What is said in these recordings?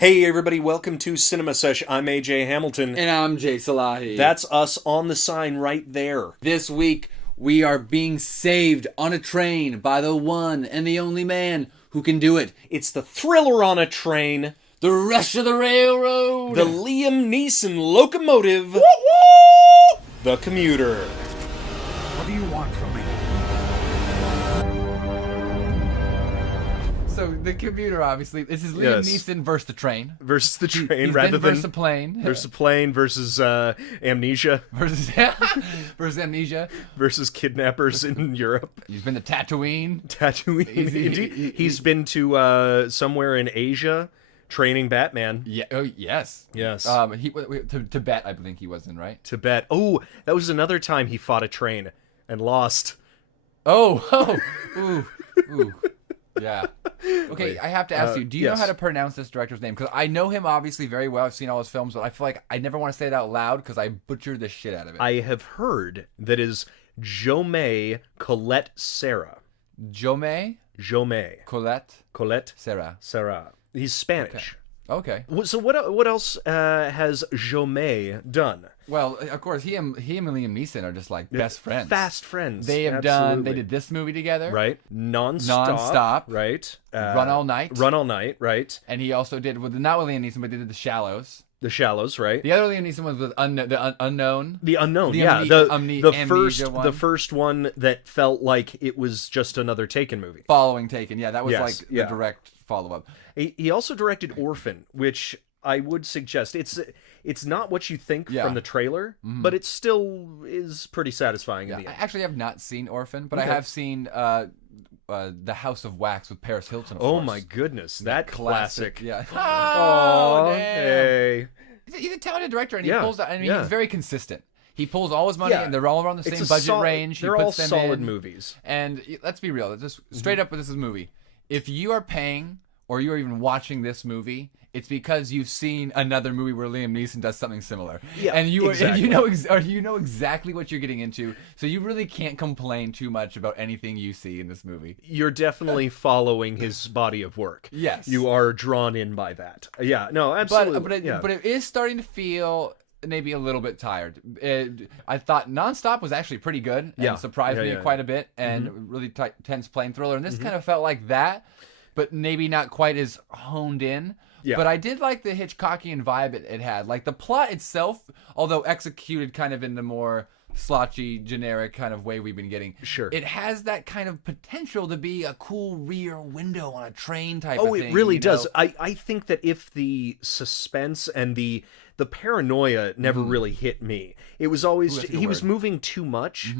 Hey everybody, welcome to cinemasesh. I'm AJ Hamilton. And I'm Jay Salahi. That's us on the sign right there. This week, we are being saved on a train by the one and the only man who can do it. It's the thriller on a train. The Rush of the Railroad. The Liam Neeson locomotive. Woo woo! The Commuter. What do you want from me? So, the Commuter, obviously, this is Liam Neeson versus the train. Versus the train, He's rather been than... versus a plane. Versus a plane, versus amnesia. Versus amnesia. Versus kidnappers in Europe. He's been to Tatooine. He's been to somewhere in Asia training Batman. Yeah. Oh, yes. Yes. Tibet, I think he was in, right? Tibet. Oh, that was another time he fought a train and lost. Oh. Ooh. Yeah. Okay, Wait, I have to ask you, do you know yes. how to pronounce this director's name? Because I know him obviously very well. I've seen all his films, but I feel like I never want to say it out loud because I butcher the shit out of it. I have heard that is Jaume Collet-Serra. Jaume Collet-Serra. Serra. He's Spanish. Okay. So what else has Jaume done? Well, of course, he and Liam Neeson are just like best friends. Fast friends. They have Absolutely. they did this movie together. Right. Non-stop. Right. Run All Night. Run All Night, right. And he also did, not with Liam Neeson, but they did The Shallows. The Shallows, right. The other Liam Neeson was with the Unknown. The Unknown, yeah. The first one that felt like it was just another Taken movie. Following Taken, yeah. That was Yes, the direct follow-up. He also directed Orphan, which I would suggest it's not what you think from the trailer, but it still is pretty satisfying in the end. I actually have not seen Orphan, but Okay. I have seen The House of Wax with Paris Hilton. Of Oh course. my goodness, that classic! Yeah. Oh, hey. He's a talented director, and he Yeah, pulls that. I mean, yeah. he's very consistent. He pulls all his money, Yeah. and they're all around the It's same a budget solid- range. They're he all puts them solid in. movies. And let's be real. Just straight up, this is a movie. If you are paying or you're even watching this movie, it's because you've seen another movie where Liam Neeson does something similar. Yeah, and you exactly. you know exactly what you're getting into, so you really can't complain too much about anything you see in this movie. You're definitely following his body of work. Yes. You are drawn in by that. Yeah, no, absolutely. But it is starting to feel maybe a little bit tired. I thought Nonstop was actually pretty good and surprised me quite a bit, and really tense plane thriller. And this kind of felt like that, but maybe not quite as honed in. Yeah. But I did like the Hitchcockian vibe it had. Like the plot itself, although executed kind of in the more slotchy, generic kind of way we've been getting. Sure. It has that kind of potential to be a cool rear window on a train type of thing. Oh, it really does. know? I think that if the suspense and the paranoia never really hit me, it was always he was moving too much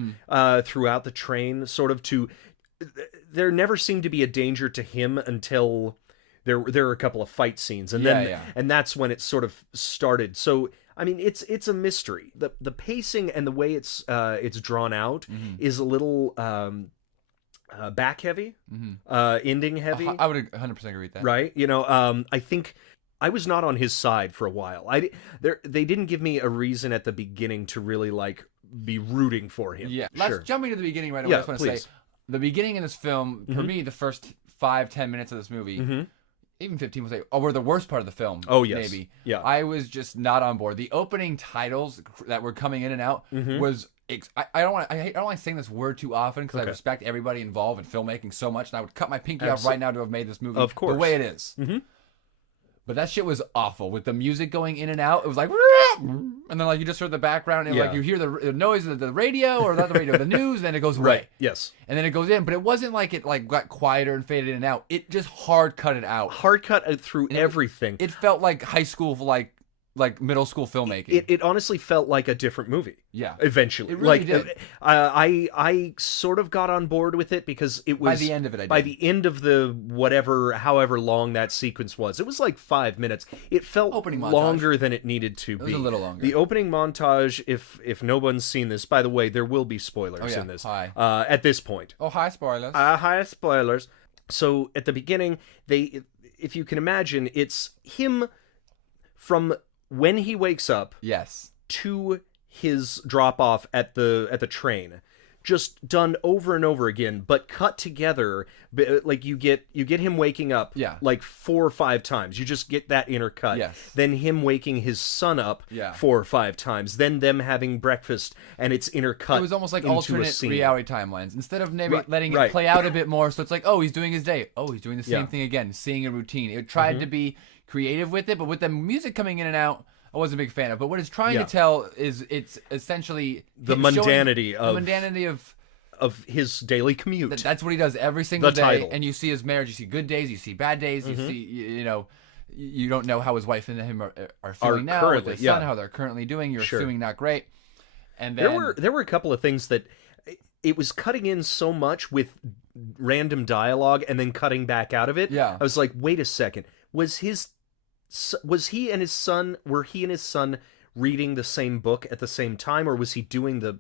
throughout the train, sort of to. There never seemed to be a danger to him until there were a couple of fight scenes, and then and that's when it sort of started. So I mean, it's a mystery. The pacing and the way it's drawn out is a little back heavy, ending heavy. I would 100% agree with that. Right? You know, I think I was not on his side for a while. They didn't give me a reason at the beginning to really like be rooting for him. Yeah. Sure. Let's jump into the beginning right away. I just want to please. say, the beginning in this film, for me, the first 5-10 minutes of this movie, even 15 was like, were the worst part of the film. Oh, yes. Maybe. Yeah. I was just not on board. The opening titles that were coming in and out was. I don't like saying this word too often because I respect everybody involved in filmmaking so much, and I would cut my pinky off right now to have made this movie the way it is. But that shit was awful with the music going in and out. It was like, and then like you just heard the background, and like you hear the noise of the radio, or not the radio, the news, and then it goes away. Right. Yes. And then it goes in, but it wasn't like it like got quieter and faded in and out. It just hard cut it out. Hard cut through everything. It felt like high school, like middle school filmmaking. It honestly felt like a different movie. Yeah. Eventually. It really did. I sort of got on board with it because it was... By the end of it, I did. By the end of the however long that sequence was. It was like 5 minutes. It felt longer than it needed to be. It was a little longer. The opening montage, if no one's seen this, by the way, there will be spoilers in this. Hi. At this point. Oh, hi, spoilers. Hi, spoilers. So, at the beginning, if you can imagine, it's him from... when he wakes up yes, to his drop off at the train just done over and over again, but cut together. Like you get him waking up like 4 or 5 times. You just get that intercut. Yes. Then him waking his son up 4 or 5 times. Then them having breakfast, and it's intercut. It was almost like into alternate reality timelines. Instead of maybe letting it play out a bit more, so it's like, oh, he's doing his day. Oh, he's doing the same thing again, seeing a routine. It tried to be creative with it, but with the music coming in and out, I wasn't a big fan of. But what it's trying to tell is it's essentially the mundanity of his daily commute. That's what he does every single day. Title. And you see his marriage, you see good days, you see bad days, you see, you don't know how his wife and him are feeling now with his son, how they're currently doing. You're assuming not great. And then there were a couple of things that it was cutting in so much with random dialogue and then cutting back out of it. Yeah. I was like, wait a second. Were he and his son reading the same book at the same time, or was he doing the...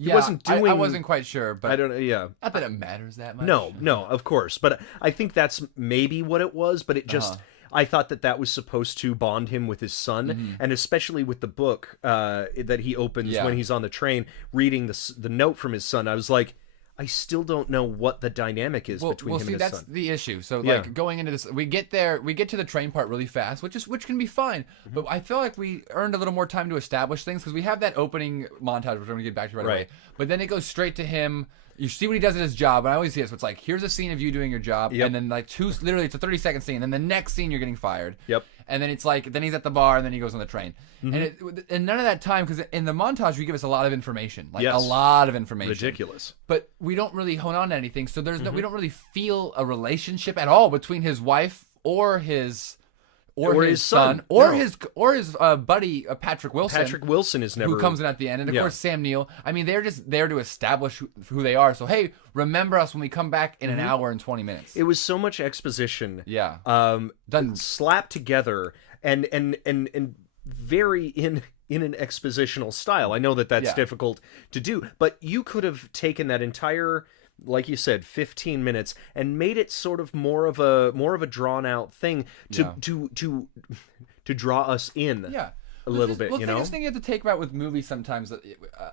I wasn't quite sure, but I don't know. Yeah, not that it matters that much. No, of course. But I think that's maybe what it was. But it just, I thought that was supposed to bond him with his son, and especially with the book that he opens when he's on the train, reading the note from his son. I was like, I still don't know what the dynamic is between him and his son. That's the issue. So like going into this, we get to the train part really fast, which can be fine. But I feel like we earned a little more time to establish things because we have that opening montage, which I'm going to get back to right away. But then it goes straight to him. You see what he does at his job, and I always see it. So it's like, here's a scene of you doing your job, and then like literally it's a 30-second scene, and then the next scene you're getting fired. Yep. And then it's like, then he's at the bar, and then he goes on the train. And none of that time, because in the montage, we give us a lot of information. Like, a lot of information. Ridiculous. But we don't really hone on to anything, so there's we don't really feel a relationship at all between his wife or his son or his buddy Patrick Wilson. Patrick Wilson is never... who comes in at the end, and of course Sam Neill. I mean, they're just there to establish who they are. So hey, remember us when we come back in an hour and 20 minutes. It was so much exposition. Yeah. Done slapped together and very in an expositional style. I know that's difficult to do, but you could have taken that entire, like you said, 15 minutes and made it sort of more of a drawn out thing to draw us in a little bit, you know? The thing you have to take about with movies sometimes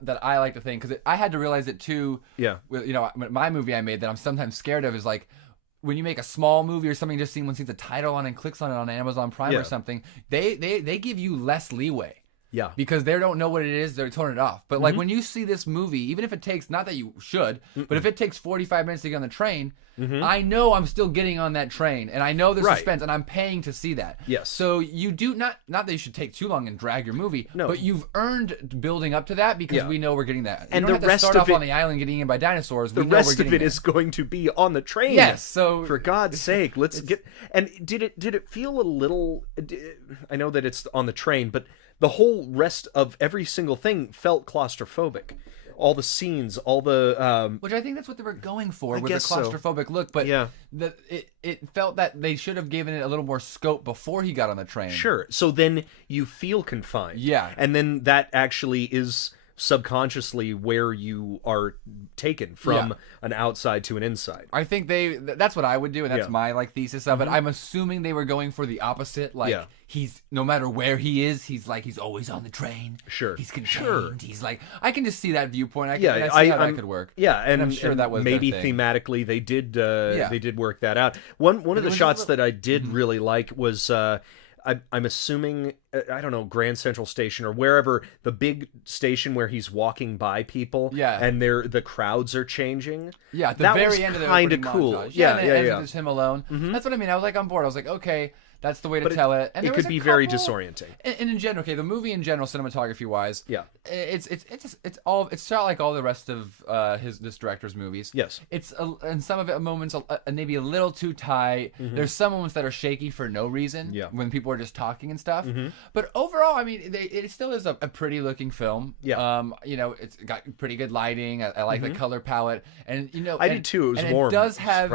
that I like to think, because I had to realize it too. Yeah. With, my movie I made that I'm sometimes scared of is like, when you make a small movie or something, just someone sees a title on and clicks on it on Amazon Prime or something, they give you less leeway. Yeah. Because they don't know what it is, they're turning it off. But like when you see this movie, even if it takes, not that you should, but if it takes 45 minutes to get on the train, I know I'm still getting on that train, and I know the suspense, and I'm paying to see that. Yes. So you do not that you should take too long and drag your movie, but you've earned building up to that because we know we're getting that. And you don't the have rest to start of off on the island getting in by dinosaurs. The rest of it is going to be on the train. Yes. So for God's sake, let's get. And did it feel a little? I know that it's on the train, but the whole rest of every single thing felt claustrophobic. All the scenes, all the... Which I think that's what they were going for with the claustrophobic look, but it felt that they should have given it a little more scope before he got on the train. Sure, so then you feel confined. Yeah. And then that actually is subconsciously where you are taken from an outside to an inside. I think that's what I would do, and that's my thesis of it. I'm assuming they were going for the opposite, he's, no matter where he is, he's always on the train. Sure. He's contained. Sure. He's like, I can just see that viewpoint. I see how that could work. Yeah, and I'm sure that was maybe thematically they did work that out. One of the shots that I did really like was I'm assuming, I don't know, Grand Central Station or wherever, the big station where he's walking by people, and the crowds are changing. Yeah, at the very end of the kind of cool. Montage. Yeah. It's him alone. That's what I mean. I was like on board. I was like, okay, that's the way to tell it. And it could be very disorienting. And in general, the movie in general, cinematography wise, it's shot like all the rest of this director's movies. Yes, it's and some of it moments maybe a little too tight. There's some moments that are shaky for no reason. Yeah. When people are just talking and stuff. But overall, I mean, it still is a pretty looking film. Yeah. It's got pretty good lighting. I like the color palette, and I did too. It was warm. It does have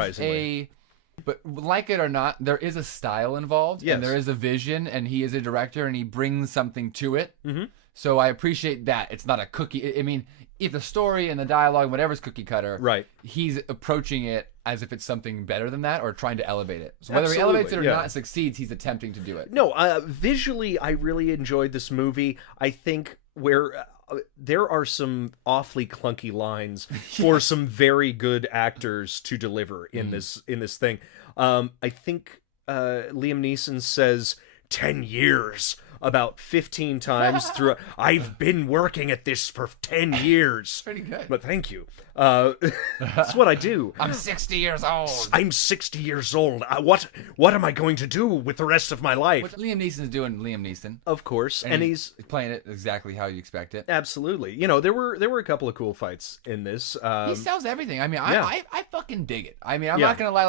But like it or not, there is a style involved, and there is a vision, and he is a director, and he brings something to it. So I appreciate that. It's not a cookie. I mean, if the story and the dialogue, whatever's cookie cutter, he's approaching it as if it's something better than that, or trying to elevate it. So whether he elevates it or not succeeds, he's attempting to do it. No, visually, I really enjoyed this movie. I think where there are some awfully clunky lines for some very good actors to deliver in this thing. I think Liam Neeson says 10 years about 15 times through. I've been working at this for 10 years. Pretty good. But thank you. That's what I do. I'm 60 years old. I'm 60 years old. What am I going to do with the rest of my life? What Liam Neeson's doing, Liam Neeson. Of course, and he's playing it exactly how you expect it. Absolutely. You know, there were a couple of cool fights in this. He sells everything. I mean, yeah. I fucking dig it. I mean, I'm not gonna lie.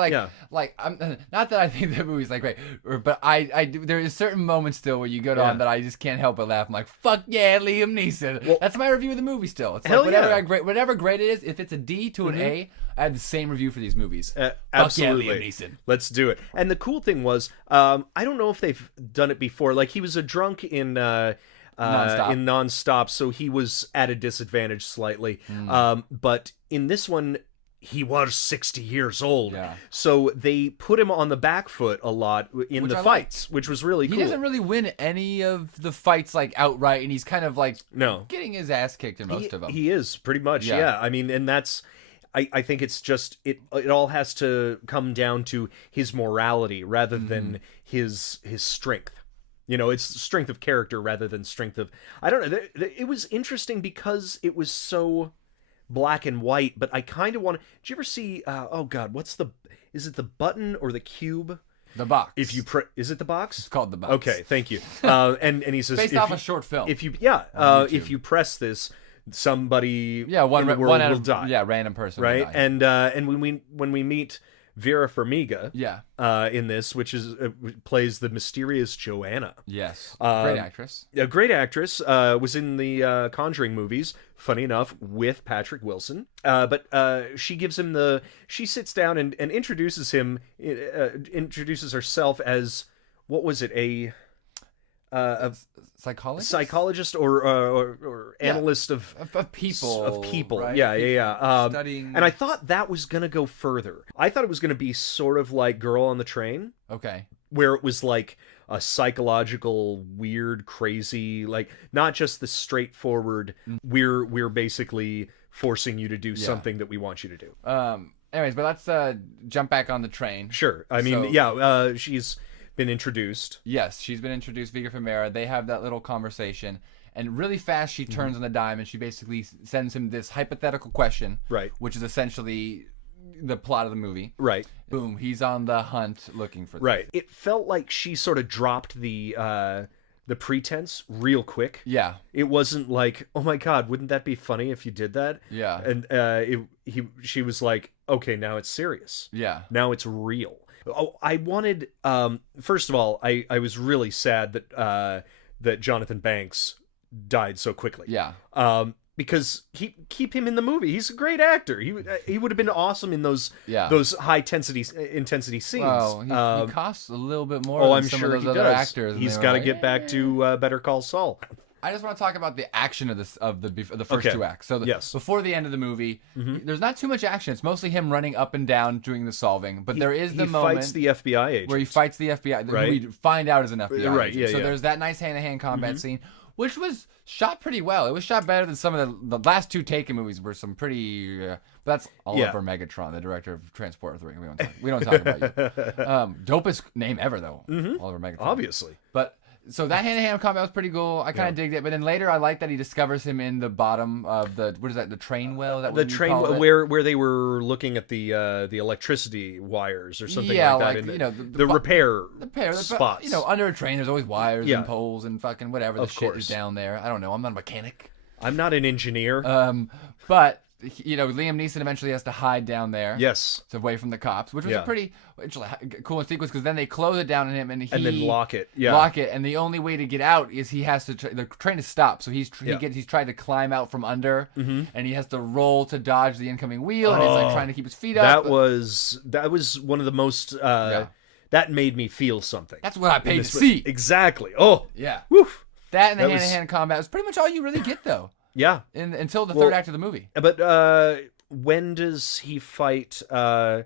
Like I'm not that I think the movie's like great, but I do. There is certain moments still where you go on that I just can't help but laugh. I'm like, fuck yeah, Liam Neeson. Well, that's my review of the movie. Still, it's like whatever grade it is. If it's a D to an A, I had the same review for these movies. Absolutely. Fuck yeah, Liam Neeson. Let's do it. And the cool thing was, I don't know if they've done it before. Like, he was a drunk in Nonstop, so he was at a disadvantage slightly. But in this one, he was 60 years old. Yeah. So they put him on the back foot a lot in the fights, which was really cool. He doesn't really win any of the fights like outright, and he's kind of like getting his ass kicked in most of them. He is, pretty much, yeah. I mean, and that's... I think it's just it all has to come down to his morality rather than his strength. You know, it's strength of character rather than strength of... I don't know. It was interesting because it was so black and white, but I kind of want to... Did you ever see... oh, God, is it the button or the cube? The box. Is it the box? It's called the box. Okay, thank you. And he says... Based off a short film. If you press this... somebody in the world will die. Yeah, random person right? will die. And when we meet Vera Farmiga in this, which is plays the mysterious Joanna. Yes. Great actress. A great actress. Was in the Conjuring movies, funny enough, with Patrick Wilson. But she gives him she sits down and introduces him, introduces herself as, what was it, a psychologist or analyst of people, right? Studying. And I thought that was gonna go further. I thought it was gonna be sort of like Girl on the Train, where it was like a psychological, weird, crazy, like not just the straightforward. We're basically forcing you to do something that we want you to do. Anyways, but let's jump back on the train. Sure. I mean, she's been introduced. Yes, she's been introduced, Viga Famera. They have that little conversation, and really fast she turns on the dime and she basically sends him this hypothetical question, right? Which is essentially the plot of the movie, right? Boom, he's on the hunt looking for this. Right. It felt like she sort of dropped the pretense real quick. Yeah. It wasn't like, oh my God, wouldn't that be funny if you did that? Yeah. And she was like, okay, now it's serious. Yeah. Now it's real. Oh, I wanted. First of all, I was really sad that Jonathan Banks died so quickly. Yeah. Because keep him in the movie. He's a great actor. He would have been awesome in those high intensity scenes. Well, he costs a little bit more. I'm some sure of those he other does. Actors, He's got to get back to Better Call Saul. I just want to talk about the action of the first two acts. So before the end of the movie, there's not too much action. It's mostly him running up and down doing the solving. But there is the moment fights the FBI agent, where he fights the FBI, right? Who we find out is an FBI right? agent. So there's that nice hand-to-hand combat scene, which was shot pretty well. It was shot better than some of the last two Taken movies. Were some pretty. But that's Oliver Megatron, the director of Transporter 3. We don't talk about you. Dopest name ever though, Oliver Megatron. Obviously, but. So that hand-to-hand combat was pretty cool. I kind of digged it, but then later I like that he discovers him in the bottom of the the train well. The train where they were looking at the electricity wires or something like that. The repair spots. Under a train there's always wires and poles and fucking whatever. The shit is down there. I don't know. I'm not a mechanic. I'm not an engineer. But Liam Neeson eventually has to hide down there. Yes. It's away from the cops, which was a pretty cool sequence because then they close it down on him and then lock it. Yeah. Lock it, and the only way to get out is he has to. The train is stopped, so he's tried to climb out from under, and he has to roll to dodge the incoming wheel, and he's like trying to keep his feet up. That was one of the most. That made me feel something. That's what I paid to see. Exactly. Oh. Yeah. Woof. That and the hand-to-hand combat was pretty much all you really get though. Yeah. Until the third act of the movie. But when does he fight the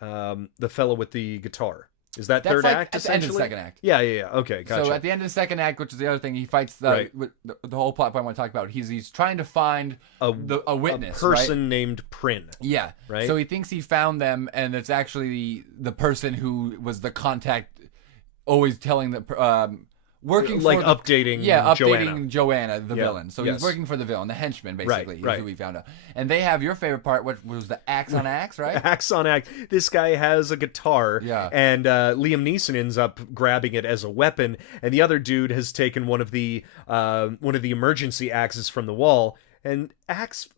fellow with the guitar? Is that That's third like act at the end of essentially? the second act. Yeah. Okay, gotcha. So at the end of the second act, which is the other thing, he fights Right. the whole plot point I want to talk about. He's trying to find a witness, a person right? named Prin. Yeah. Right. So he thinks he found them, and it's actually the person who was the contact, always telling the working like for updating Joanna, the villain. So Yes. he's working for the villain, the henchman, basically. Right. Is who we found out. And they have your favorite part, which was the axe on axe, right? Axe on axe. This guy has a guitar, Yeah. and Liam Neeson ends up grabbing it as a weapon, and the other dude has taken one of the emergency axes from the wall, and axe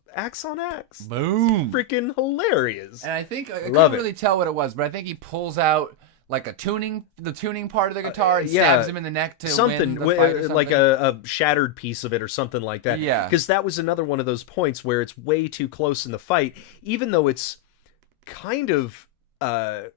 on axe. Boom. Freaking hilarious. And I think I Love couldn't it. really tell what it was, but I think he pulls out like the tuning part of the guitar and stabs him in the neck to win the fight or something. Like a shattered piece of it or something like that. Yeah. Because that was another one of those points where it's way too close in the fight, even though it's kind of I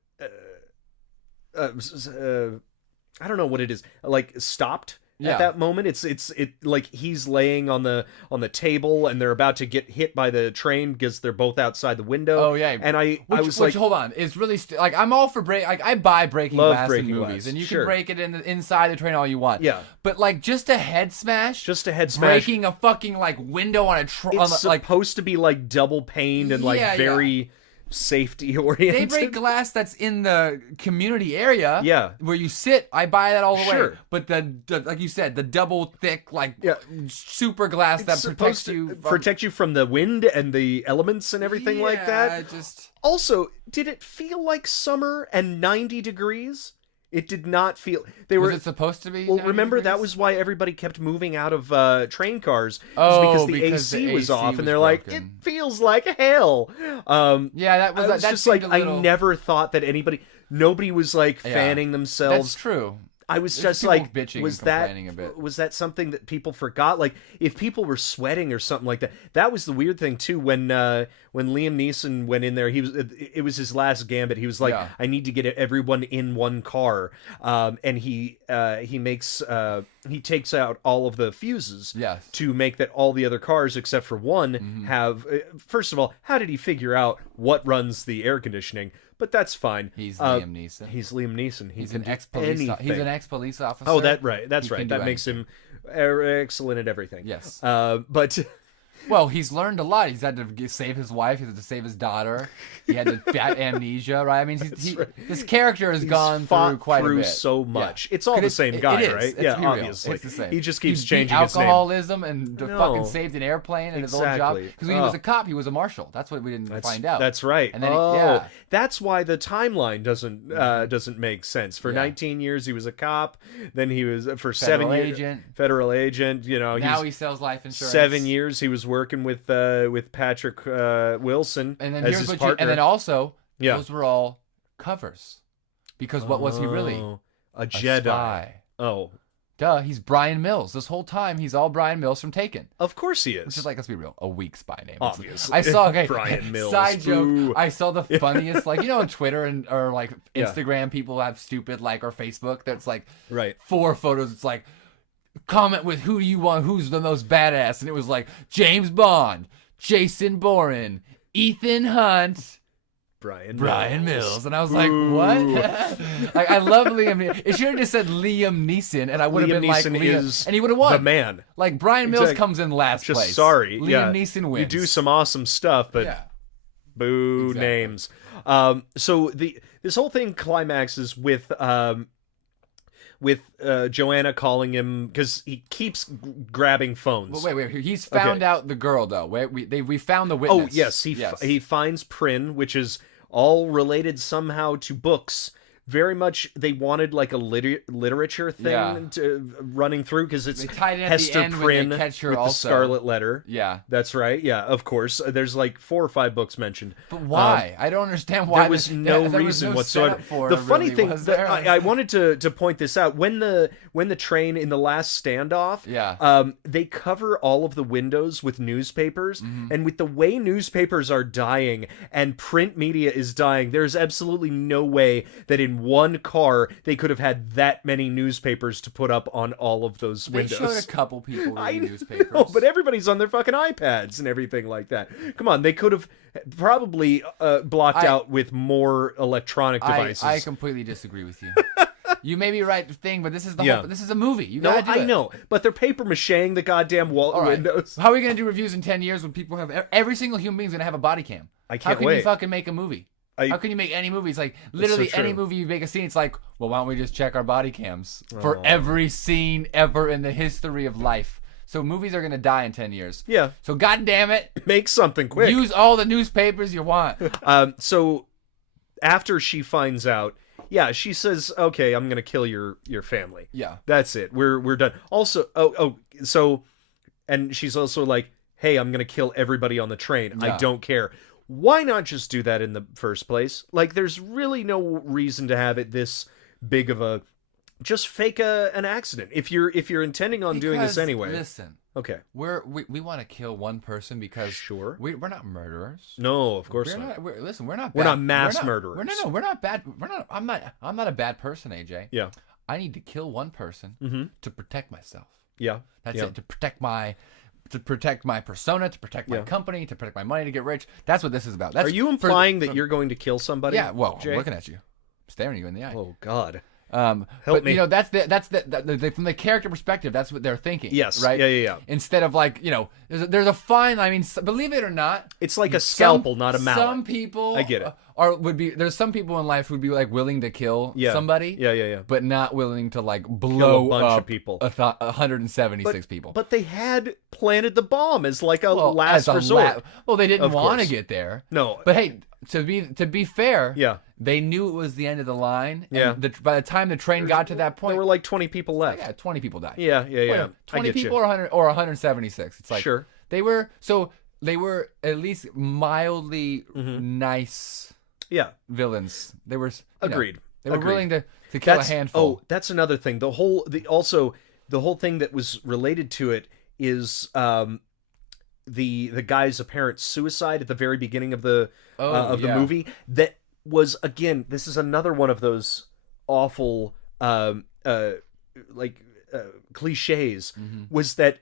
don't know what it is, like stopped. At that moment, it's like he's laying on the table and they're about to get hit by the train because they're both outside the window. Oh yeah, and I was like, like, hold on, it's really like I'm all for break. Like I buy breaking Love glass breaking in movies, glass. and you Sure. can break it inside the train all you want. Yeah. but like just a head smash, breaking a fucking like window on a train. It's supposed to be like double paned and like very safety oriented. They break glass that's in the community area. Yeah. Where you sit, I buy that all the Sure. way. But the like you said, the double thick, like super glass that protects you. Protect you from the wind and the elements and everything like that. Also, did it feel like summer and 90 degrees? It did not feel. Was it supposed to be? Well, remember that was why everybody kept moving out of train cars. Oh, because the AC was off, and they're broken. like, it feels like hell. Yeah, that was just like I never thought that nobody was like fanning themselves. That's true. I was just like, bitching was and complaining a bit. Was that something that people forgot? Like, if people were sweating or something like that, that was the weird thing too. When Liam Neeson went in there, it was his last gambit. He was like, I need to get everyone in one car, and he takes out all of the fuses to make that all the other cars except for one have. First of all, how did he figure out what runs the air conditioning? But that's fine. He's Liam Neeson. He's Liam Neeson. He's an ex-police. He's an ex-police officer. Oh, that's right. That makes him excellent at everything. Yes. But well, he's learned a lot. He's had to save his wife. He had to save his daughter. He had to bat amnesia, right? I mean, this character has gone through quite a bit. So much. It's all the same guy, right? It's obviously. It's the same. He just keeps He's changing his name. Alcoholism and fucking saved an airplane and his old job. Because when he was a cop, he was a marshal. That's what we didn't find out. That's right. And then that's why the timeline doesn't make sense. For 19 years he was a cop. Then he was for 7 years federal agent. You know, now he sells life insurance. 7 years he was working with Patrick Wilson and then as his partner. And then also, those were all covers. Because what was he really? A Jedi. Spy. Oh. Duh, he's Brian Mills. This whole time, he's all Brian Mills from Taken. Of course he is. Which is like, let's be real, a weak spy name. Obviously. I saw, Brian Mills. Side joke, I saw the funniest, like, you know, on Twitter or like Instagram, people have stupid, like, or Facebook, that's like 4 photos. It's like, comment with who you want, who's the most badass. And it was like, James Bond, Jason Bourne, Ethan Hunt, Brian Mills. And I was like, what? Like, I love Liam Neeson. It should have just said Liam Neeson, and I would have been like, Liam, and he would have won. The man. Like, Brian Mills comes in last place. Sorry. Liam Neeson wins. You do some awesome stuff, but boo names. So this whole thing climaxes with Joanna calling him because he keeps grabbing phones. Well, wait. He's found out the girl though. We found the witness. Oh yes, he finds Prin, which is all related somehow to books. Very much, they wanted like a literature thing running through because it's Hester Prynne with the Scarlet Letter. Yeah, that's right. Yeah, of course. There's like 4 or 5 books mentioned. But why? I don't understand why. There was no reason whatsoever. The funny thing, I wanted to point this out when the train in the last standoff, they cover all of the windows with newspapers, and with the way newspapers are dying and print media is dying, there's absolutely no way that in in one car, they could have had that many newspapers to put up on all of those windows. They showed a couple people reading newspapers. No, but everybody's on their fucking iPads and everything like that. Come on, they could have probably blocked out with more electronic devices. I completely disagree with you. You may be right thing, but this is the whole. This is a movie. You gotta do it. I know, but they're paper macheing the goddamn windows. How are we gonna do reviews in 10 years when people have every single human being's gonna have a body cam? I can't How can wait. you fucking make a movie? How can you make any movie? It's like literally any movie you make a scene. It's like, well, why don't we just check our body cams for every scene ever in the history of life? So movies are gonna die in 10 years. Yeah. So goddamn it, make something quick. Use all the newspapers you want. So after she finds out, she says, "Okay, I'm gonna kill your family." Yeah, that's it. We're done. Also, and she's also like, "Hey, I'm gonna kill everybody on the train. Yeah. I don't care." Why not just do that in the first place? Like, there's really no reason to have it this big of a. Just fake an accident if you're intending on doing this anyway. Listen, okay, we want to kill one person because we're not murderers. No, of course not. We're not. We're not mass murderers. We're not bad. I'm not a bad person, AJ. Yeah. I need to kill one person to protect myself. Yeah. That's it. To protect my persona, to protect my company, to protect my money, to get rich. That's what this is about. Are you implying that you're going to kill somebody? Yeah. Well, Jay? I'm looking at you, I'm staring you in the eye. Oh God. Help me. That's from the character perspective. That's what they're thinking. Yes. Right. Yeah. Instead of like, there's a fine. I mean, believe it or not, it's like a scalpel, not a mallet. Some people, I get it. There's some people in life who'd be like willing to kill somebody. Yeah. But not willing to like blow a bunch up of people. 176 people. But they had planted the bomb as like a last resort. They didn't want to get there. No. But hey, to be fair, they knew it was the end of the line. Yeah. And by the time the train got to that point, there were like 20 people left. Yeah, 20 people died. Yeah. 20 people or 176. It's like they were at least mildly nice. Yeah. Villains. They were agreed. They were willing to kill a handful. Oh, that's another thing. The whole thing that was related to it is the guy's apparent suicide at the very beginning of the movie. That was, again, this is another one of those awful cliches. Was that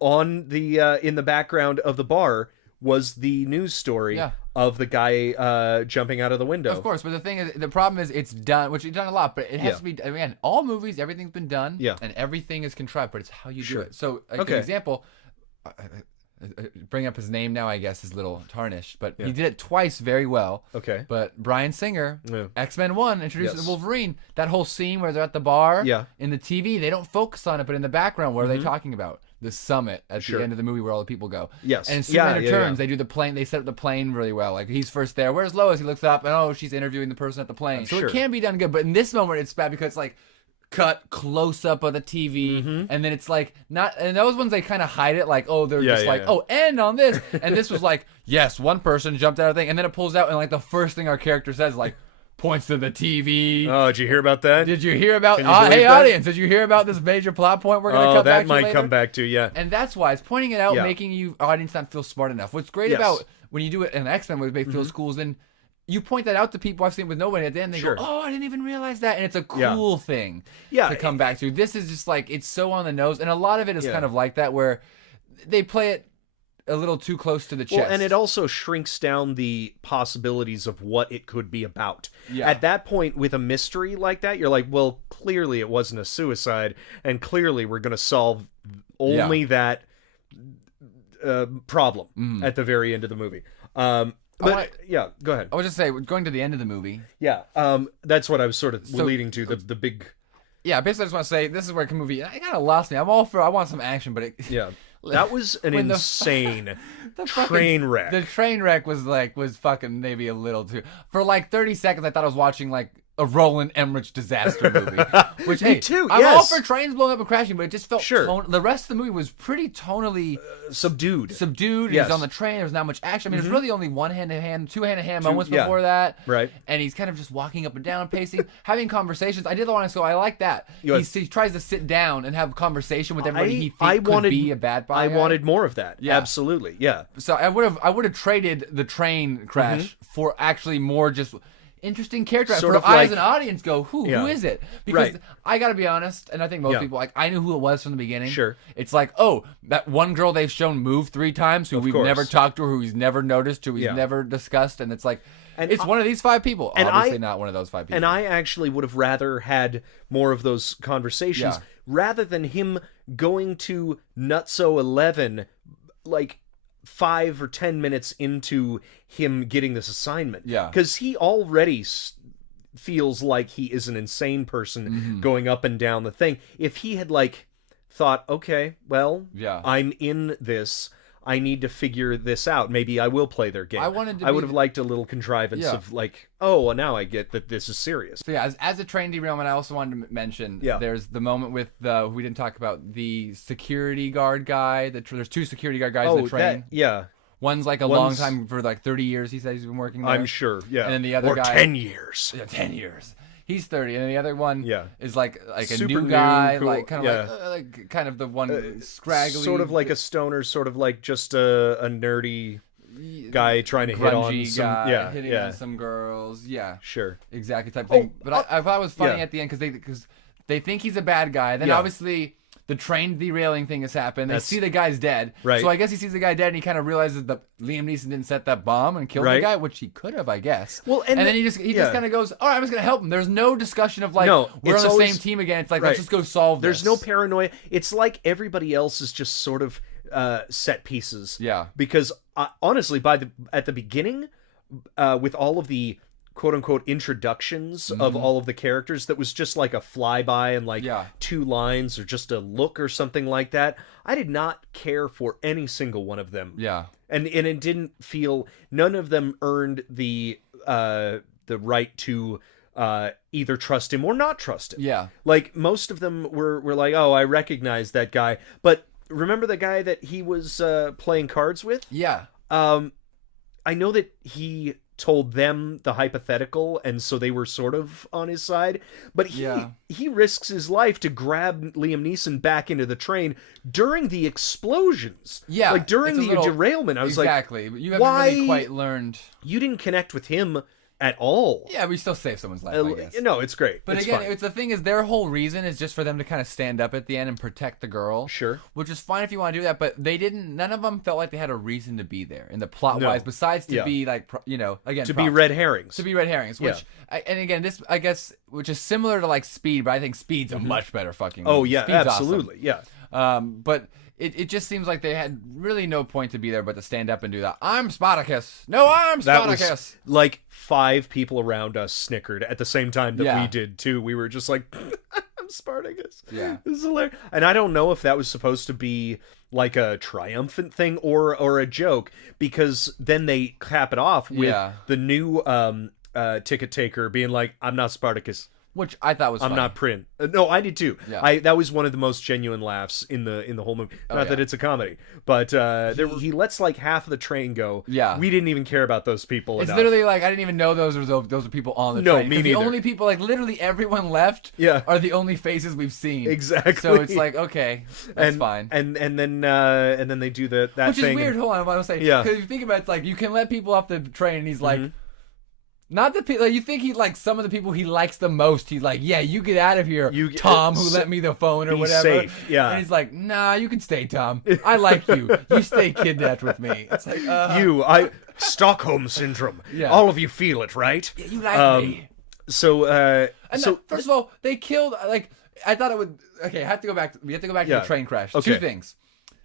on the in the background of the bar was the news story of the guy jumping out of the window. Of course, but the problem is it's done, which you've done a lot, but it has to be, again, all movies, everything's been done, and everything is contrived, but it's how you do it. So, an example, bring up his name now, I guess, is a little tarnished, but he did it twice very well. Okay. But Bryan Singer, X-Men 1, introduces Wolverine. That whole scene where they're at the bar, in the TV, they don't focus on it, but in the background, what are they talking about? The summit at the end of the movie where all the people go. Yes. And Superman Returns, they do the plane, they set up the plane really well. Like, he's first there. Where's Lois? He looks up, and she's interviewing the person at the plane. So it can be done good, but in this moment, it's bad because it's like, cut close up of the TV, and then it's like not. And those ones they kind of hide it, like they're just like end on this, and this was like yes, one person jumped out of the thing, and then it pulls out, and like the first thing our character says like points to the TV. Oh, did you hear about that? Did you hear about? Hey audience, did you hear about this major plot point we're gonna come back to later? That might come back to and that's why it's pointing it out, making you audience not feel smart enough. What's great about when you do it in X-Men where they feel schools, then you point that out to people. I've seen it with nobody. At the end, they go, "Oh, I didn't even realize that," and it's a cool thing to come back to. This is just like it's so on the nose, and a lot of it is kind of like that, where they play it a little too close to the chest. Well, and it also shrinks down the possibilities of what it could be about. Yeah. At that point, with a mystery like that, you're like, well, clearly it wasn't a suicide, and clearly we're going to solve only that problem at the very end of the movie. But go ahead. I was just saying, going to the end of the movie. Yeah, that's what I was sort of leading to, the big... Yeah, basically I just want to say, this is where a movie, it kind of lost me. I'm all for, I want some action, but it... Yeah, that was an insane train wreck. The train wreck was fucking maybe a little too... For like 30 seconds, I thought I was watching like a Roland Emmerich disaster movie. Which, Me too, I'm all for trains blowing up and crashing, but it just felt... the rest of the movie was pretty tonally... subdued. Yes. He's on the train. There's not much action. I mean, there's really only one hand-to-hand, two hand-to-hand moments before that. Right. And he's kind of just walking up and down, pacing, having conversations. I did the one, so I like that. He tries to sit down and have a conversation with everybody he thinks could be a bad guy. I wanted more of that. Yeah. Absolutely. Yeah. So I would have traded the train crash for actually more just... interesting character. Sort For of I, like, as an audience, go, who is it? Because Right. I got to be honest, and I think most people, like, I knew who it was from the beginning. Sure. It's like, oh, that one girl they've shown move 3 times, who we've course. never talked to, who he's never noticed, who he's never discussed, and it's like, And it's one of these 5 people. and Obviously not one of those 5 people. And I actually would have rather had more of those conversations rather than him going to Nutso 11 like 5 or 10 minutes into him getting this assignment. Yeah. Because he already feels like he is an insane person going up and down the thing. If he had like thought, okay, well, I'm in this, I need to figure this out, maybe I will play their game. I would have liked a little contrivance of like, oh, well, now I get that this is serious. So yeah, as a train derailment, I also wanted to mention there's the moment with we didn't talk about, the security guard guy. There's 2 security guard guys in the train. One's like long time, for like 30 years. He says he's been working there. I'm sure, And then the other guy, 10 years. Yeah, 10 years. He's 30, and then the other one is like a Super new guy, cool. like kind of like kind of the one scraggly, sort of like a stoner, sort of like just a nerdy guy trying to hit on some guy, hitting on some girls. Yeah, sure, exactly type thing. But I thought it was funny at the end because they think he's a bad guy. Then obviously the train derailing thing has happened. They see the guy's dead. Right. So I guess he sees the guy dead, and he kind of realizes that Liam Neeson didn't set that bomb and kill the guy, which he could have, I guess. Well, and then he just kind of goes, all right, I'm just going to help him. There's no discussion of like, we're on the same team again. It's like, let's just go solve this. There's no paranoia. It's like everybody else is just sort of set pieces. Yeah. Because honestly, at the beginning, with all of the quote-unquote introductions of all of the characters, that was just like a flyby and like 2 lines or just a look or something like that. I did not care for any single one of them. Yeah. And it didn't feel, none of them earned the right to either trust him or not trust him. Yeah. Like most of them were like, oh, I recognize that guy. But remember the guy that he was playing cards with? Yeah. I know that he told them the hypothetical, and so they were sort of on his side, but he risks his life to grab Liam Neeson back into the train during the explosions. Yeah, like during the derailment. I was exactly. You haven't really quite learned. You didn't connect with him at all. Yeah, we still save someone's life, I guess. No, it's great. But again, it's the thing is, their whole reason is just for them to kind of stand up at the end and protect the girl. Sure. Which is fine if you want to do that, but none of them felt like they had a reason to be there in the plot-wise, besides to be like, again, to be red herrings. To be red herrings, which, and again, this, I guess, which is similar to like Speed, but I think Speed's a much better fucking movie. Oh, yeah, Speed's absolutely, awesome. But it just seems like they had really no point to be there but to stand up and do that. I'm Spartacus. No, I'm Spartacus. That was like 5 people around us snickered at the same time that we did too. We were just like, I'm Spartacus. Yeah. This is hilarious. And I don't know if that was supposed to be like a triumphant thing or a joke, because then they cap it off with the new ticket taker being like, I'm not Spartacus. Which I thought was funny. I'm not Prin. No, I did too. Yeah. That was one of the most genuine laughs in the whole movie. Not that it's a comedy, but he lets like half of the train go. Yeah. We didn't even care about those people. It's literally like, I didn't even know those were people on the train. No, me neither. The only people, like literally everyone left are the only faces we've seen. Exactly. So it's like, okay, that's fine. And then they do that Which thing. Which is weird. Hold on, I want to say. Yeah. Because if you think about it, it's like, you can let people off the train and he's like, not the people, like, you think he, like, some of the people he likes the most, he's like, yeah, you get out of here, Tom, who lent me the phone or whatever. Safe. Yeah. And he's like, nah, you can stay, Tom. I like you. You stay kidnapped with me. It's like, Stockholm Syndrome. Yeah. All of you feel it, right? Yeah, you like me. First of all, they killed, like, I thought it would, okay, we have to go back to the train crash. Okay. 2 things.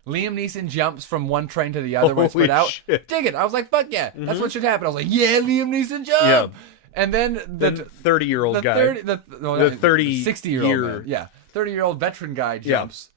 Liam Neeson jumps from one train to the other when it's spread out. Shit. Dig it. I was like, fuck yeah. That's what should happen. I was like, yeah, Liam Neeson jump. Yeah. And then the 30-year-old guy. The 60-year-old 30-year-old veteran guy jumps.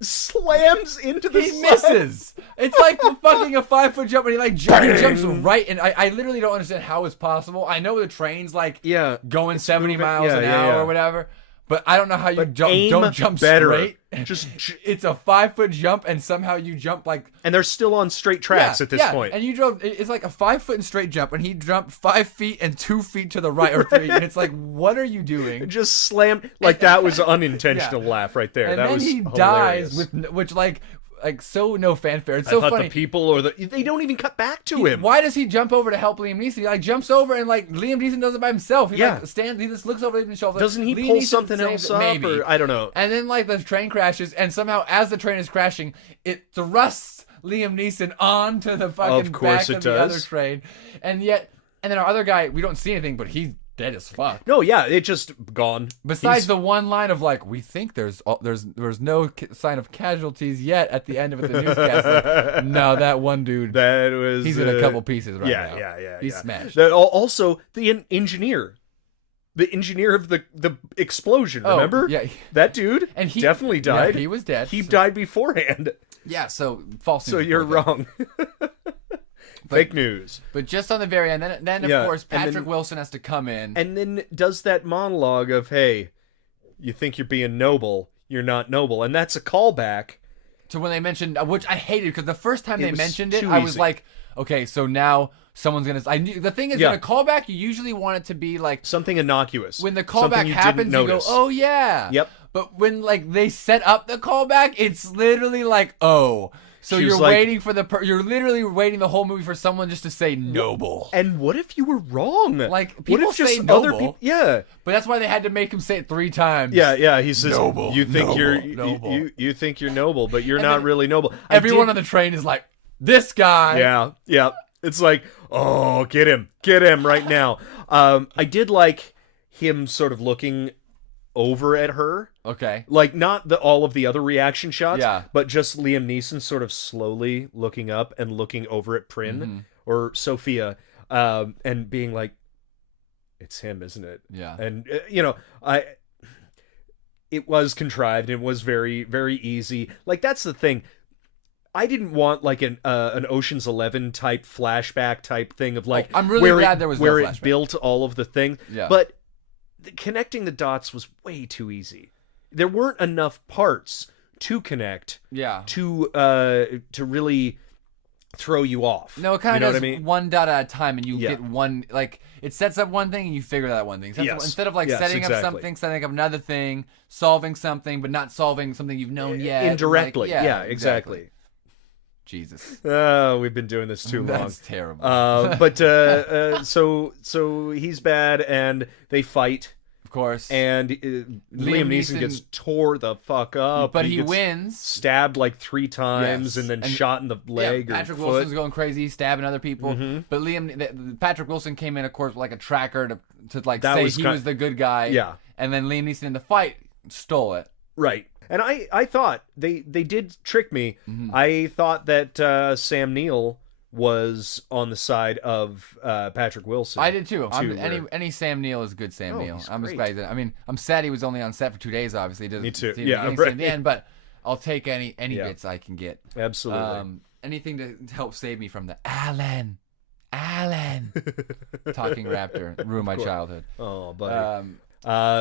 Slams into the He misses. It's like fucking a 5-foot jump, and he jumps right. And I literally don't understand how it's possible. I know the train's like going 70 miles an hour or whatever. But I don't know how you don't jump straight. It's a 5-foot jump, and somehow you jump like. And they're still on straight tracks at this point. And you drove. It's like a 5-foot and straight jump, and he jumped 5 feet and 2 feet to the right or 3. And it's like, what are you doing? It just slammed. Like that was an unintentional laugh right there. And that then was he hilarious. dies which like. so no fanfare. It's I so thought funny. the people or they don't even cut back to him. Why does he jump over to help Liam Neeson? He like jumps over and like Liam Neeson does it by himself. He like stands. He just looks over Liam's shoulder. Doesn't he Liam pull Neeson something saves else it, up? maybe. Or, I don't know. And then like the train crashes, and somehow as the train is crashing, it thrusts Liam Neeson onto the fucking back of the other train, and then our other guy, we don't see anything, but he's dead as fuck. No, yeah, it just gone. Besides the one line of like, we think there's no sign of casualties yet at the end of the newscast. Like, no, that one dude, he's in a couple pieces right now. Yeah. He's smashed. Also, the engineer. The engineer of the explosion, remember? Yeah. That dude definitely died. Yeah, he was dead. He died beforehand. Yeah, so false news. So you're wrong. Fake news. But just on the very end, then of course, Patrick Wilson has to come in. And then does that monologue of, hey, you think you're being noble, you're not noble. And that's a callback. To when they mentioned, which I hated, because the first time they mentioned it, too I was easy. like, okay, so now someone's going to... The thing is, in a callback, you usually want it to be like... Something innocuous. When the callback happens, you go, oh, yeah. Yep. But when like they set up the callback, it's literally like, oh... So you're waiting for you're literally waiting the whole movie for someone just to say noble. And what if you were wrong? Like, people what if say just noble. other people, yeah. But that's why they had to make him say it 3 times. Yeah. He says, noble, you think noble. you think you're noble, but you're not really noble. Everyone on the train is like, this guy. Yeah. It's like, oh, get him right now. I did like him sort of looking over at her. Okay. Like, not all of the other reaction shots, yeah, but just Liam Neeson sort of slowly looking up and looking over at Prin or Sophia, and being like, it's him, isn't it? Yeah. And, it was contrived. It was very, very easy. Like, that's the thing. I didn't want like an Ocean's 11 type flashback type thing of like, I'm really glad there was no flashback. It built all of the thing. Yeah. But connecting the dots was way too easy. There weren't enough parts to connect. Yeah. To really throw you off. No, it kind of does what I mean? one dot at a time, and you get one, like, it sets up one thing and you figure that one thing. Instead of like setting up something, setting up another thing, solving something, but not solving something you've known yet. Indirectly. Like, yeah, exactly. Jesus. Oh, we've been doing this too long. That's terrible. But so he's bad, and they fight. Of course. And Liam Neeson gets tore the fuck up. But he wins. Stabbed like 3 times and then shot in the leg or Patrick foot. Wilson's going crazy, stabbing other people. But Patrick Wilson came in, of course, like a tracker to like say he was the good guy. Yeah. And then Liam Neeson in the fight stole it. Right. And I thought they did trick me. I thought that Sam Neill was on the side of Patrick Wilson. I did too. Any Sam Neill is good Sam Neill. I'm just glad that. I mean, I'm sad he was only on set for 2 days. Obviously, me too. Yeah, right. The end, but I'll take any bits I can get. Absolutely. Anything to help save me from the Alan talking raptor ruined my childhood. Oh, buddy.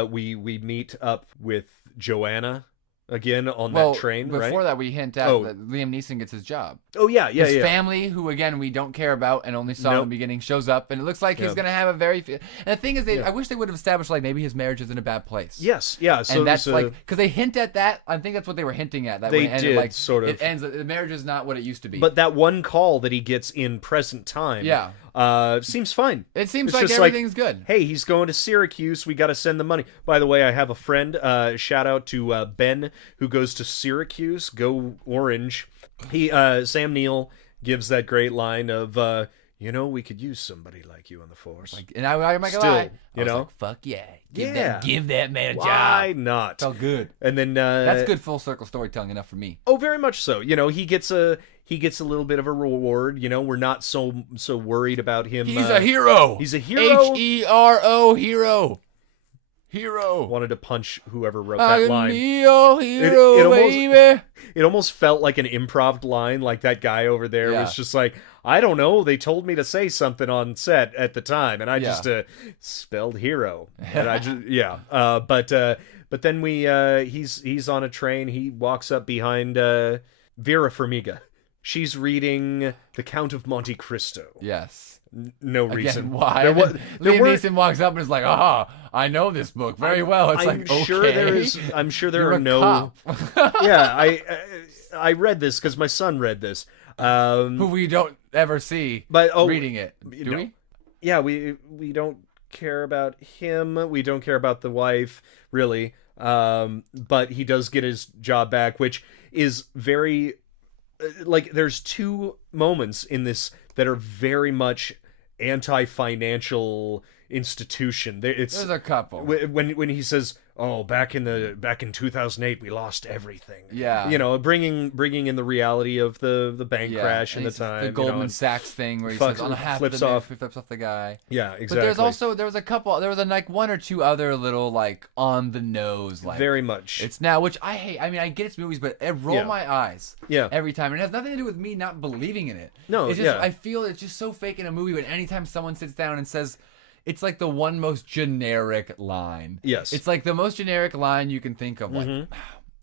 We meet up with Joanna again on that train, right? Before that, we hint out that Liam Neeson gets his job. Oh, yeah. His family, who, again, we don't care about and only saw in the beginning, shows up, and it looks like he's going to have a very... And the thing is, I wish they would have established, like, maybe his marriage is in a bad place. Yes, yeah. So and that's, like... Because they hint at that. I think that's what they were hinting at. That they when it ended, did, like, sort of. It ends... The marriage is not what it used to be. But that one call that he gets in present time... Yeah. Seems fine. It seems like everything's good. Hey, he's going to Syracuse. We got to send the money. By the way, I have a friend. Shout out to Ben, who goes to Syracuse. Go Orange. Sam Neill gives that great line of, we could use somebody like you on the force. And I'm not gonna lie. I was like, fuck yeah. Give that man a job. Why not? Felt good. And then that's good full circle storytelling enough for me. Oh, very much so. He gets a little bit of a reward. We're not so worried about him. He's a hero. He's a hero. HERO hero. Hero. Wanted to punch whoever wrote that line. It almost felt like an improv line, like that guy over there was just like, I don't know, they told me to say something on set at the time, and I just spelled hero. And I just but then he's on a train, he walks up behind Vera Farmiga. She's reading The Count of Monte Cristo. Yes. No reason. Again, why? Liam Neeson walks up and is like, I know this book very well. It's I'm sure there You're are a no... cop. Yeah, I read this because my son read this. Who we don't ever see reading it. Do we? Yeah, we don't care about him. We don't care about the wife, really. But he does get his job back, which is very... Like, there's two moments in this that are very much anti-financial institution. There's a couple. When he says, "Oh, back in 2008, we lost everything." Yeah, you know, bringing in the reality of the bank crash in the time, the Goldman Sachs thing where he says, "On half flips the off the guy." Yeah, exactly. But there was like one or two other little like on the nose, like very much. It's now, which I hate. I mean, I get it's movies, but I roll my eyes. Yeah. Every time, and it has nothing to do with me not believing in it. No, it's just I feel it's just so fake in a movie. But anytime someone sits down and says. It's like the one most generic line. Yes. It's like the most generic line you can think of. Like,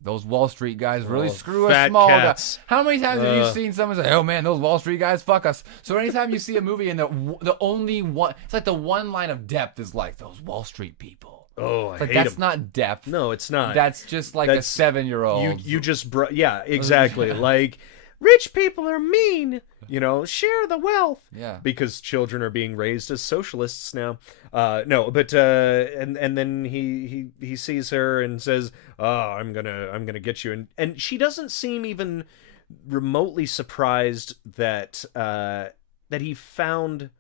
those Wall Street guys really screw fat us small cats. guys. How many times have you seen someone say, "Oh man, those Wall Street guys fuck us"? So anytime you see a movie and the only one, it's like the one line of depth is like those Wall Street people. Oh, it's like that's not depth. No, it's not. That's just like a 7-year-old. You just yeah, exactly. Like rich people are mean. You know, share the wealth. Yeah. Because children are being raised as socialists now. No, but and then he sees her and says, "Oh, I'm gonna get you." And she doesn't seem even remotely surprised that he found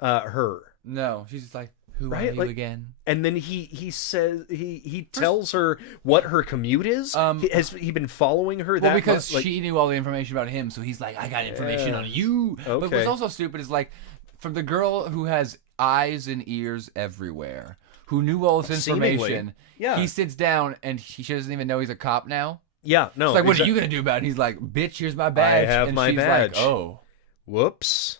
her. No, she's just like, "Who are you again?" And then he says he tells her what her commute is. Has he been following her? Well, because she knew all the information about him, so he's like, "I got information on you." Okay. But what's also stupid is like, from the girl who has eyes and ears everywhere, who knew all this information, he sits down and she doesn't even know he's a cop now. Yeah, no. It's like, what are you gonna do about it? And he's like, "Bitch, here's my badge." I have and my she's badge. Like, oh, whoops,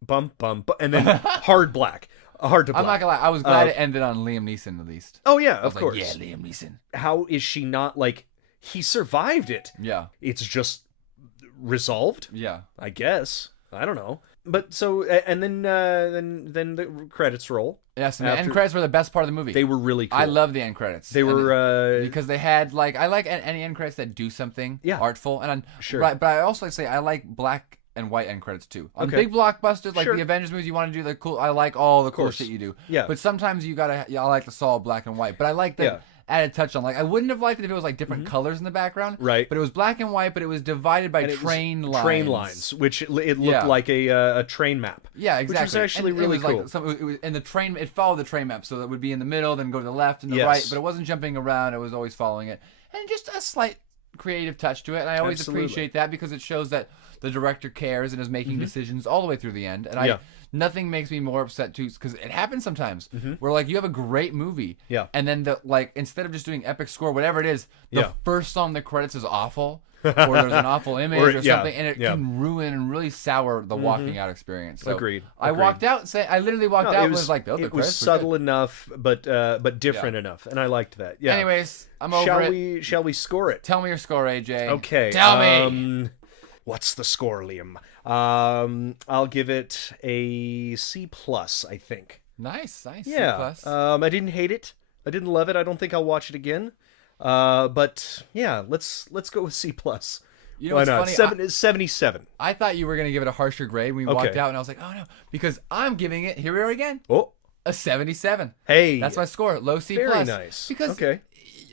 bump, and then hard black. Hard to black. I'm not gonna lie. I was glad it ended on Liam Neeson at least. Oh yeah, of course. Like, yeah, Liam Neeson. How is she not like? He survived it. Yeah. It's just resolved. Yeah. I guess. I don't know. But so and then the credits roll. Yes, and the end credits were the best part of the movie. They were really cool. I love the end credits. They were because they had like I like any end credits that do something artful, and sure. But I also say I like black and white end credits too. On big blockbusters like the Avengers movies, you want to do the cool. I like all the cool shit you do. Yeah. But sometimes you gotta. I like the solid black and white, but I like the added touch on. Like I wouldn't have liked it if it was like different colors in the background. Right. But it was black and white, but it was divided by train lines. Train lines, which it looked like a train map. Yeah, exactly. Which was actually really cool. And the train, it followed the train map, so it would be in the middle, then go to the left and the right, but it wasn't jumping around. It was always following it, and just a slight creative touch to it. And I always appreciate that because it shows that the director cares and is making decisions all the way through the end. And nothing makes me more upset too, because it happens sometimes where like you have a great movie, and then instead of just doing epic score, whatever it is, the first song in the credits is awful, or there's an awful image or something, and it can ruin and really sour the walking out experience. So Agreed. I walked out. I literally walked out and was like, it was subtle enough, but different enough, and I liked that. Yeah. Anyways, I'm over it. Shall we score it? Tell me your score, AJ. Okay. Tell me. What's the score, Liam? I'll give it a C+, I think. Nice. Yeah. C+. I didn't hate it. I didn't love it. I don't think I'll watch it again. But yeah, let's go with C+. You know what's funny? 77. I thought you were going to give it a harsher grade when we walked out, and I was like, oh no, because I'm giving it, here we are again, a 77. Hey. That's my score, low C+. Very nice. Because,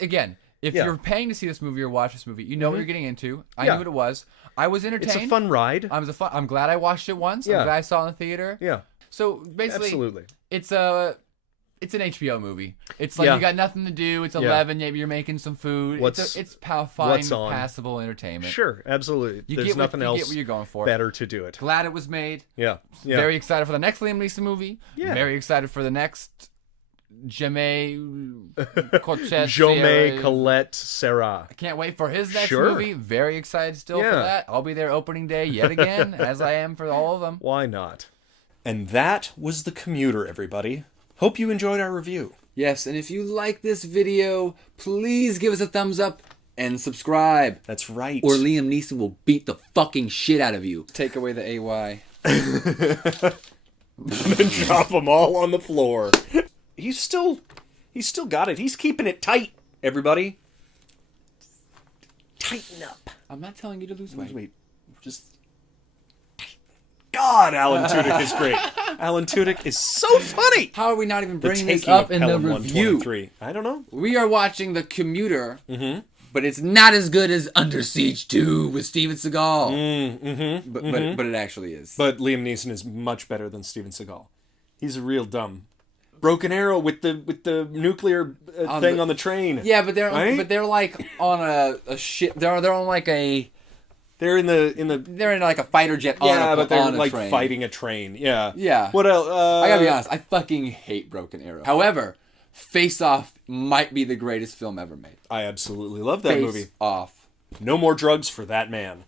again, if you're paying to see this movie or watch this movie, you know what you're getting into. I knew what it was. I was entertained. It's a fun ride. I'm glad I watched it once. I'm glad I saw it in the theater. Yeah. So basically, absolutely, it's an HBO movie. It's like you got nothing to do. It's 11. Maybe you're making some food. It's fine, passable entertainment. Sure, absolutely. There's nothing else. You get what you're going for. Better to do it. Glad it was made. Yeah. Very excited for the next Liam Neeson movie. Yeah. Very excited for the next Collet-Serra. I can't wait for his next movie. Very excited still for that. I'll be there opening day yet again, as I am for all of them. Why not? And that was The Commuter, everybody. Hope you enjoyed our review. Yes, and if you like this video, please give us a thumbs up and subscribe. That's right. Or Liam Neeson will beat the fucking shit out of you. Take away the AY. Then drop them all on the floor. He's still got it. He's keeping it tight, everybody. Tighten up. I'm not telling you to lose weight. Wait, just... God, Alan Tudyk is great. Alan Tudyk is so funny. How are we not even bringing this up in the review? I don't know. We are watching The Commuter, but it's not as good as Under Siege 2 with Steven Seagal. But it actually is. But Liam Neeson is much better than Steven Seagal. He's real dumb. Broken Arrow with the nuclear thing on the train. Yeah, but they're like on a ship. They're on like a. They're in like a fighter jet. But they're on a like train. Fighting a train. Yeah. Yeah. What else? I gotta be honest. I fucking hate Broken Arrow. However, Face Off might be the greatest film ever made. I absolutely love that movie. Face Off. No more drugs for that man.